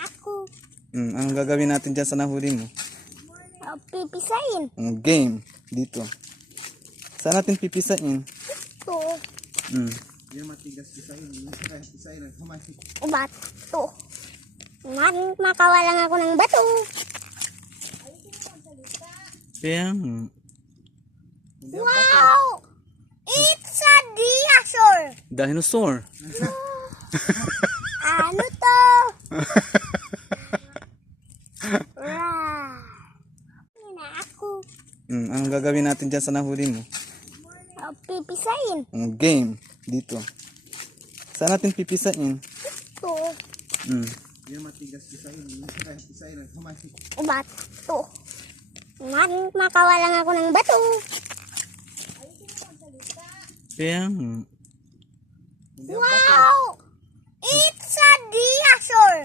ako. Anong gagawin natin dyan sa nahuli mo? Pipisain. Game. Dito. Saan natin pipisain? Ito. Yung matigas pisain. Pisain lang. Kumasi. Bato. Makawalan ako ng bato. Kaya Wow! It's a dinosaur. dinosaur. Ano to? Na ako. Anong gagawin natin dyan sa nahuli mo? Pipisain. Game. Dito. Saan natin pipisain? Ito. Yung matigas pisain. Pisain lang. Kumasi. Bato. Makawalan ako ng bato. Kaya Wow! It's a dinosaur.